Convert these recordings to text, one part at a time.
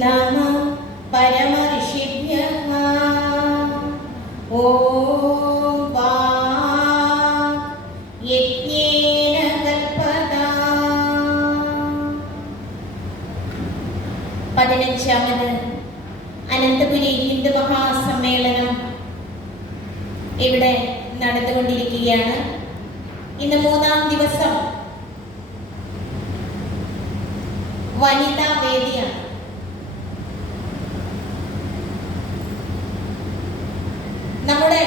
നമഃ പരമഋഷിഭ്യഃ. ഓം വാഗ് യജ്ഞേന കൽപതാ. 15ാമത് അനന്തപുരി ഹിന്ദു മഹാസമ്മേളനം ഇവിടെ നടന്നുകൊണ്ടിരിക്കുകയാണ്. ഇന്ന് 3ാം ദിവസം വനിതാ വേദിയാണ്. നമ്മുടെ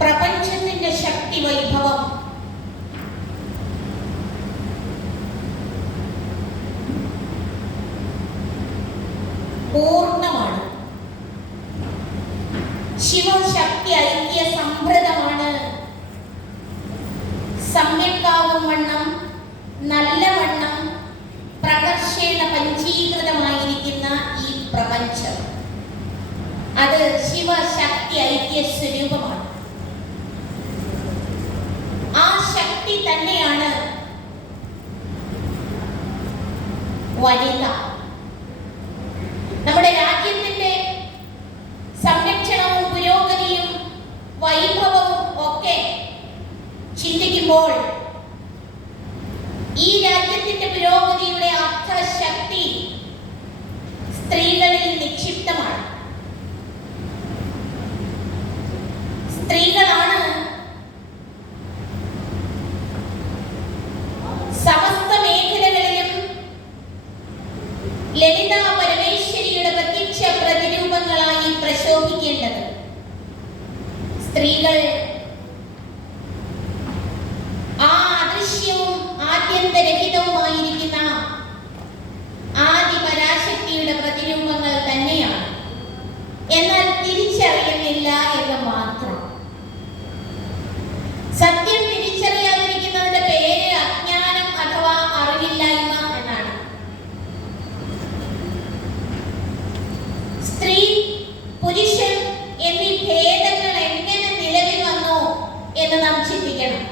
പ്രപഞ്ചത്തിന്റെ ശക്തി വൈഭവം പൂർണ്ണമാണ്. ശിവശക്തി ഐക്യ സംഭൃതമാണ്. സമ്യക്കാവും വണ്ണം നല്ലവണ്ണം പ്രകർഷേണ പഞ്ചീകൃതമായിരിക്കുന്ന ഈ പ്രപഞ്ചം അത് ശിവശക്തി ഐക്യ സ്വരൂപമാണ്. ആ ശക്തി തന്നെയാണ് വനിത. നമ്മുടെ രാജ്യത്തിന്റെ സംരക്ഷണവും പുരോഗതിയും വൈഭവവും ഒക്കെ ചിന്തിക്കുമ്പോൾ ഈ രാജ്യത്തിന്റെ പുരോഗതിയുടെ അർത്ഥശക്തി സ്ത്രീകളിൽ നിക്ഷിപ്തമാണ്. സ്ത്രീകളാണ് സമസ്ത മേഖലകളിലും ലളിതാ പരമേശ്വരിയുടെ പ്രത്യക്ഷ പ്രതിരൂപങ്ങളായി പ്രശോഭിക്കേണ്ടത്. സ്ത്രീകൾ ആ അദൃശ്യവും ആദ്യന്തരഹിതവുമായിരിക്കുന്ന ആദിപരാശക്തിയുടെ പ്രതിരൂപങ്ങൾ തന്നെയാണ്. എന്നാൽ തിരിച്ചറിയുന്നില്ല എന്ന് മാത്രം. സത്യം തിരിച്ചറിയാതിരിക്കുന്നതിന്റെ പേര് അജ്ഞാനം അഥവാ അറിവില്ലായ്മ എന്നാണ്. സ്ത്രീ പുരുഷൻ എന്നീ ഭേദങ്ങൾ എങ്ങനെ നിലവിൽ വന്നു എന്ന് നാം ചിന്തിക്കണം.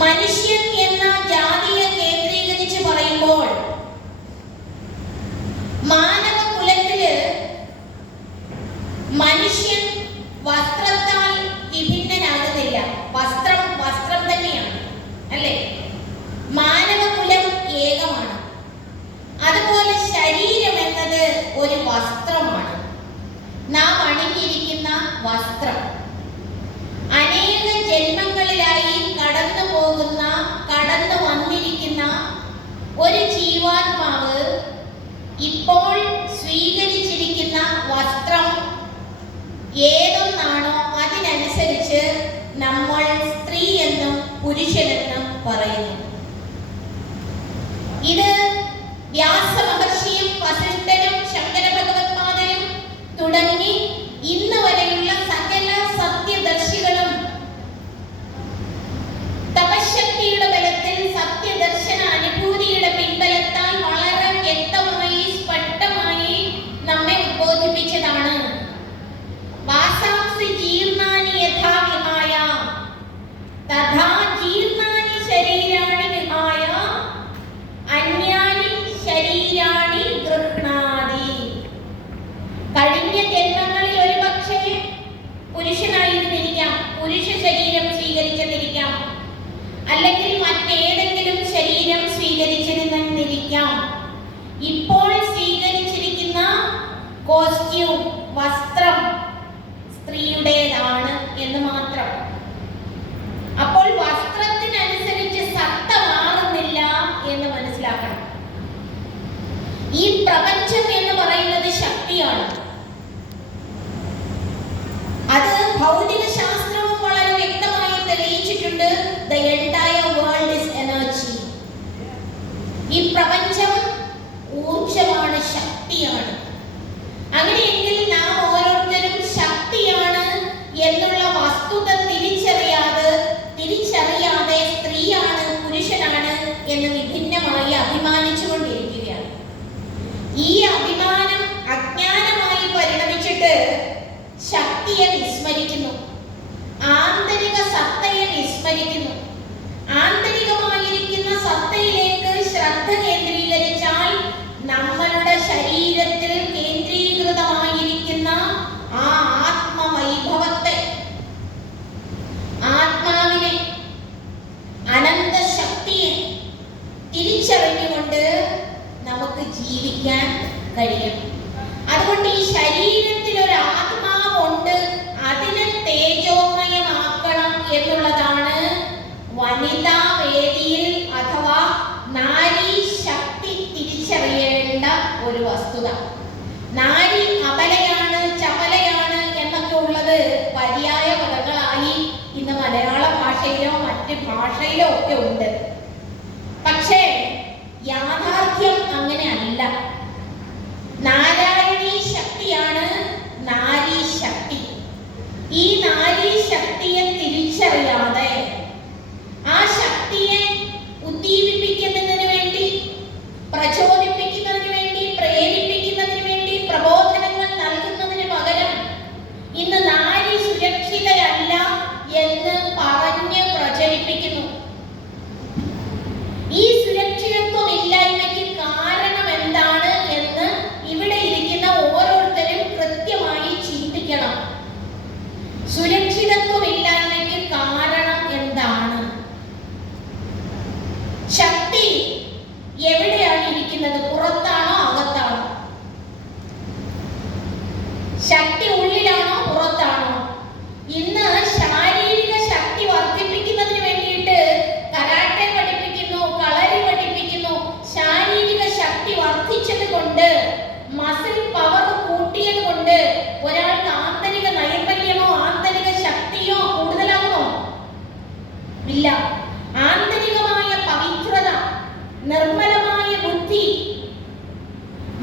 മനുഷ്യൻ എന്ന ജാതിയെ കേന്ദ്രീകരിച്ച് പറയുമ്പോൾ മാനവ കുലത്തില് മനുഷ്യൻ വസ്ത്രത്താൽ വിഭിന്നനാകുന്നില്ല. വസ്ത്രം വസ്ത്രം തന്നെയാണ്, അല്ലേ? മാനവകുലം ഏകമാണ്. അതുപോലെ ശരീരം എന്നത് ഒരു വസ്ത്രമാണ്. നാം അണിഞ്ഞിരിക്കുന്ന വസ്ത്രം അനേക ജന്മങ്ങളിലായി കടന്നു പോകുന്ന കടന്നു വന്നിരിക്കുന്ന ഒരു ജീവാത്മാവ് ഇപ്പോൾ സ്വീകരിച്ചിരിക്കുന്ന വസ്ത്രം ഏതൊന്നാണോ അതിനനുസരിച്ച് നമ്മൾ സ്ത്രീ എന്നും പുരുഷനെന്നും പറയുന്നു. ഇത് വ്യാസമഹർഷിയും വസിഷ്ഠനും ശങ്കര ഭഗവത്പാദനും തുടങ്ങി ഇന്ന് വരെയുള്ള സകല സത്യദർശികളും തപശക്തിയുടെ ബലത്തിൽ സത്യദർശന അനുഭൂതിയുടെ പിൻബലത്താൽ വളരെ വ്യക്തമായി സ്പഷ്ടമായി നമ്മെ ഉദ്ബോധിപ്പിച്ചതാണ്. വാസാംസി ജീർണാനി യഥാ വിഹായ തഥാ ജീർണാനി ശരീരാണി വിഹായ അന്യാനി ശരീരാണി ഗൃഹ്ണാതി. കഴിഞ്ഞ ജന്മങ്ങളിൽ ഒരു പക്ഷേ പുരുഷനായിരുന്നിരിക്കാം, പുരുഷ ശരീരം സ്വീകരിച്ചെന്നിരിക്കാം, അല്ലെങ്കിൽ മറ്റേതെങ്കിലും ശരീരം സ്വീകരിച്ചിരുന്നിരിക്കാം. ഇപ്പോൾ സ്വീകരിച്ചിരിക്കുന്ന കോസ്റ്റ്യൂം വസ്ത്രം സ്ത്രീയുടേതാണ് എന്ന് മാത്രം. അപ്പോൾ വസ്ത്രത്തിനനുസരിച്ച് സത്ത മാറുന്നില്ല എന്ന് മനസ്സിലാക്കണം. ഈ പ്രപഞ്ചം എന്ന് പറയുന്നത് ശക്തിയാണ്. അത് ഭൗതിക ശാസ്ത്രവും വളരെ വ്യക്തമായി തെളിയിച്ചിട്ടുണ്ട്. The entire world is energy. ഈ പ്രപഞ്ചം ഊർജമാണ്, ശക്തിയാണ്. അങ്ങനെയെങ്കിൽ നാം ഓരോരുത്തരും ശക്തിയാണ് എന്നുള്ള വസ്തുത തിരിച്ചറിയാതെ സ്ത്രീയാണ് പുരുഷനാണ് എന്ന് വിഭിന്നമായി അഭിമാനിച്ചുകൊണ്ടിരിക്കുകയാണ്. ഈ അഭിമാനം അജ്ഞാനമായി പരിണമിച്ചിട്ട് ശക്തിയെ വിസ്മരിക്കുന്നു, ആന്തരിക സത്തയെ വിസ്മരിക്കുന്നു. കഴിയും. അതുകൊണ്ട് ഈ ശരീരത്തിൽ ഒരു ആത്മാവുണ്ട്, അതിനെ തേജോമയമാക്കണം എന്നുള്ളതാണ് വനിതാ വേദിയിൽ അഥവാ നാരി ശക്തി തിരിച്ചറിയേണ്ട ഒരു വസ്തുത. നാരി അബലയാണ്, ചപലയാണ് എന്നൊക്കെ ഉള്ളത് പര്യായ പദങ്ങളായി ഇന്ന് മലയാള ഭാഷയിലോ മറ്റ് ഭാഷയിലോ ഒക്കെ ഉണ്ട്. പക്ഷേ യാഥാർത്ഥ്യം അങ്ങനെയല്ല. നാരായണീ ശക്തിയാണ് നാരീ ശക്തി. ഈ നാരീ ശക്തിയെ തിരിച്ചറിയാതെ ആ ശക്തിയെ ഉദ്ദീപിപ്പിക്കുന്നതിന് വേണ്ടി, പ്രചോദിപ്പിക്കുന്നതിന് വേണ്ടി, പ്രേരിപ്പിക്കുന്നതിന് വേണ്ടി പ്രബോധനങ്ങൾ നൽകുന്നതിന് പകരം ഇന്ന് നാരി സുരക്ഷിതയല്ല എന്ന് പറഞ്ഞ് പ്രചരിപ്പിക്കുന്നു. ഈ സുരക്ഷിതത്വമില്ലായ്മയ്ക്ക് കാരണം എന്താണ് എന്ന് ഇവിടെ ഇരിക്കുന്ന ഓരോരുത്തരും കൃത്യമായി ചിന്തിക്കണം. സുരക്ഷിതത്വമില്ലായ്മയ്ക്ക് കാരണം എന്താണ്? ശക്തി എവിടെയാണ് ഇരിക്കുന്നത്? പുറത്താണോ അകത്താണോ? ശക്തി ഉള്ളിലാണോ പുറത്താണോ? ഇന്ന് ശാരീരിക ശക്തി വർദ്ധിപ്പിക്കുന്നതിന് വേണ്ടിയിട്ട് കരാട്ടെ പഠിപ്പിക്കുന്നു, കളരി പഠിപ്പിക്കുന്നു. ശാരീരിക ശക്തി വർദ്ധിച്ചത് കൊണ്ട്, മസിൽ പവർ കൂട്ടിയത് കൊണ്ട് ഒരാൾക്ക് ആന്തരിക നൈർമല്യമോ ആന്തരിക ശക്തിയോ കൂടുതലാകുമോ? ഇല്ല. ആന്തരികമായ പവിത്രത, നിർമ്മലമായ ബുദ്ധി,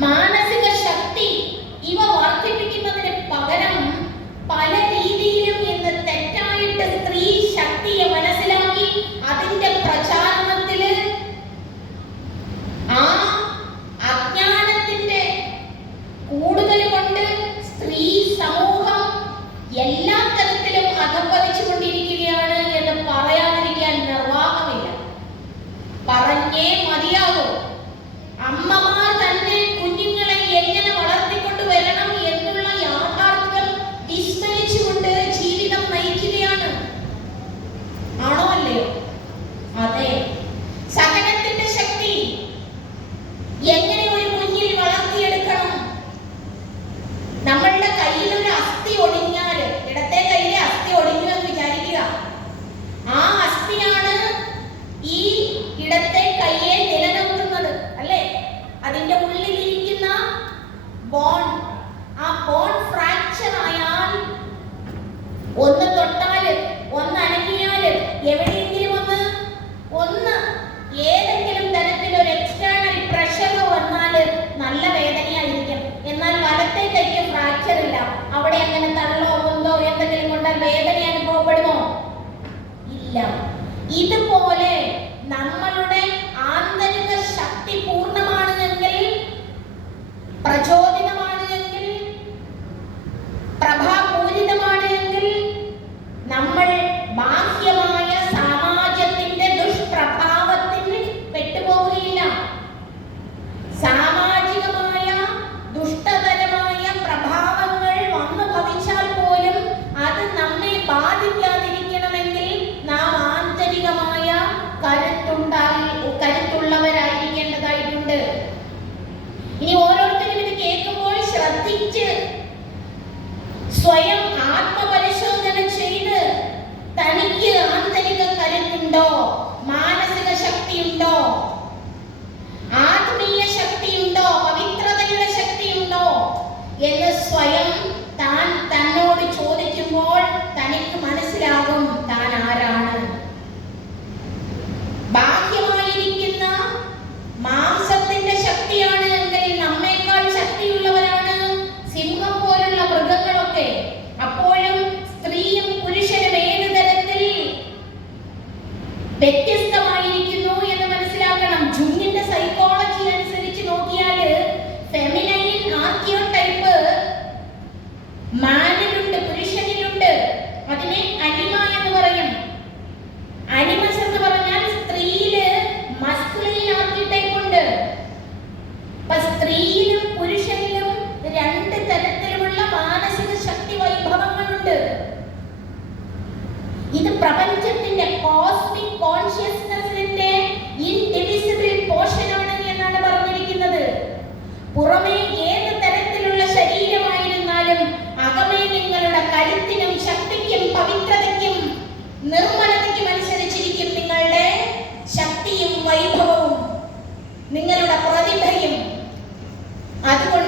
മാനസിക ശക്തി ഇവ വർദ്ധിപ്പിക്കുന്നതിന് പകരം പല രീതിയിലും ഇന്ന് തെറ്റായിട്ട് സ്ത്രീ ശക്തിയെ മനസ്സിലാക്കി അതിന്റെ പ്രചാരണത്തില് ആ അജ്ഞാനത്തിന്റെ കൂടുതൽ കൊണ്ട് സ്ത്രീ സമൂഹം എല്ലാ തരത്തിലും അധപ്പതിച്ചുകൊണ്ടിരിക്കുകയാണ് എന്ന് പറയാതിരിക്കാൻ നിർവാഹമില്ല. പറഞ്ഞേ മതിയാകൂ. അമ്മമാർ തന്നെ കുഞ്ഞുങ്ങളെ എങ്ങനെ വളർത്തിക്കൊണ്ടു വരണം എന്നുള്ള യാഥാർത്ഥ്യം വിസ്മരിച്ചുകൊണ്ട് ജീവിതം നയിക്കുകയാണ്. ആണോ അല്ലയോ? അതെ. സഹനത്തിന്റെ ശക്തി എങ്ങനെ ഒരു കുഞ്ഞിൽ വളർത്തിയെടുക്കണം? നമ്മളുടെ കയ്യിൽ ഒരു അസ്ഥി ഒടിഞ്ഞാല്, ഇടത്തെ കയ്യിലെ അസ്ഥി ഒടിഞ്ഞു എന്ന് വിചാരിക്കുക. ആ അസ്ഥിയാണ് ഈ ഇടത്തെ കയ്യെ നിലനിർത്തുന്നത്, അല്ലേ? അതിന്റെ ഉള്ളിലിരിക്കുന്ന ബോൺ, ആ ബോൺ ഫ്രാക്ചർ ആയാൽ, ഒന്ന് തൊട്ടാല്, ഒന്ന് അനങ്ങിയാല്, എവിടെയെങ്കിലും ഒന്ന് ഏതെങ്കിലും തരത്തിലൊരു എക്സ്റ്റേണൽ പ്രഷർ വന്നാല് നല്ല വേദനയായിരിക്കും. എന്നാൽ വലത്തെ കൈക്ക് ഫ്രാക്ചർ ഇല്ല. അവിടെ അങ്ങനെ തള്ളോ ഉന്തോ എന്തെങ്കിലും കൊണ്ടാൽ വേദന അനുഭവപ്പെടുമോ? ഇല്ല. ഇതുപോലെ നമ്മളുടെ ആന്തരിക ശക്തി പൂർണ്ണമാണ് എങ്കിൽ, പ്രചോദിതമാണ് എങ്കിൽ, പ്രഭാപൂരിതമാണ് എങ്കിൽ നമ്മൾ ബാഹ്യമായ സമാജത്തിന്റെ ദുഷ്പ്രഭാവത്തിന് പെട്ടുപോകുകയില്ല. സാമാജികമായ ദുഷ്ടതരമായ പ്രഭാവങ്ങൾ വന്നു ഭവിച്ചാൽ പോലും അത് നമ്മെ ബാധിക്കാതിരിക്കണമെങ്കിൽ നാം ആന്തരികമായ കരുത്തുള്ളവരായിരിക്കേണ്ടതായിട്ടുണ്ട്. ഇനി ഓരോരുത്തരും ഇത് കേൾക്കുമ്പോൾ ശ്രദ്ധിച്ച് സ്വയം ആത്മപരിശോധന ചെയ്ത് തനിക്ക് ആന്തരിക കരുത്തുണ്ടോ, മാനസിക ശക്തിയുണ്ടോ, ആത്മീയ ശക്തിയുണ്ടോ, പവിത്രതയുടെ ശക്തിയുണ്ടോ എന്ന് സ്വയം താൻ തന്നോട് ചോദിക്കുമ്പോൾ തനിക്ക് മനസ്സിലാകും താൻ ആരാണ്. ബാഹ്യമായിരിക്കുന്ന മാംസത്തിന്റെ ശക്തിയാണ് എങ്കിൽ നമ്മേക്കാൾ ശക്തിയുള്ളവരാണ് സിംഹം പോലുള്ള മൃഗങ്ങളൊക്കെ. അപ്പോഴും സ്ത്രീയും പുരുഷനും ഏത് തരത്തിൽ വ്യത്യസ്തമായിരിക്കുന്നു എന്ന് മനസ്സിലാക്കണം. ജുങ്ങിന്റെ സൈക്കോളജി അനുസരിച്ച് നോക്കിയാല് ഫെമിനൈൻ ആർക്കിയോടൈപ്പ് മാനിലുണ്ട്, പുരുഷനിലുണ്ട്. അതിനെ അനിമ എന്ന് പറയും. അനിമസ് എന്ന് പറഞ്ഞാൽ സ്ത്രീയില് മസ്കുലൈൻ ആർക്കിടൈപ്പ് ഉണ്ട്. അപ്പൊ സ്ത്രീയിലും പുരുഷനിലും രണ്ട് തരത്തിലുള്ള മാനസിക ശക്തി വൈഭവങ്ങളുണ്ട്. ഇത് പ്രപഞ്ചത്തിന്റെ കോസ്മിക് കോൺഷ്യസ്നസ്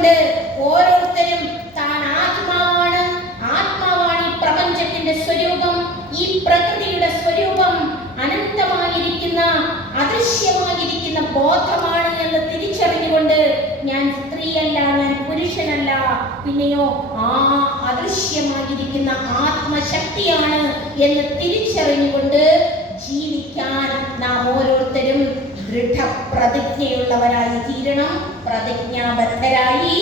തിരിച്ചറിഞ്ഞുകൊണ്ട് ഓരോരുത്തരും താൻ ആത്മാവാണ്, ആത്മാവാണ് ഈ പ്രപഞ്ചത്തിന്റെ സ്വരൂപം, ഈ പ്രകൃതിയുടെ സ്വരൂപം, അനന്തമായിരിക്കുന്ന അദൃശ്യമായിരിക്കുന്ന ബോധമാണ് എന്ന് തിരിച്ചറിഞ്ഞുകൊണ്ട് ഞാൻ സ്ത്രീയല്ല, ഞാൻ പുരുഷനല്ല, പിന്നെയോ ആ അദൃശ്യമായിരിക്കുന്ന ആത്മശക്തിയാണ് എന്ന് തിരിച്ചറിഞ്ഞുകൊണ്ട് ജീവിക്കാൻ നാം ഓരോരുത്തരും ദൃഢപ്രതിജ്ഞയുള്ളവരായി തീരണം, പ്രതിജ്ഞാബദ്ധരായി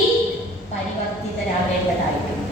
പരിവർത്തിതരാകേണ്ടതായിട്ടുണ്ട്.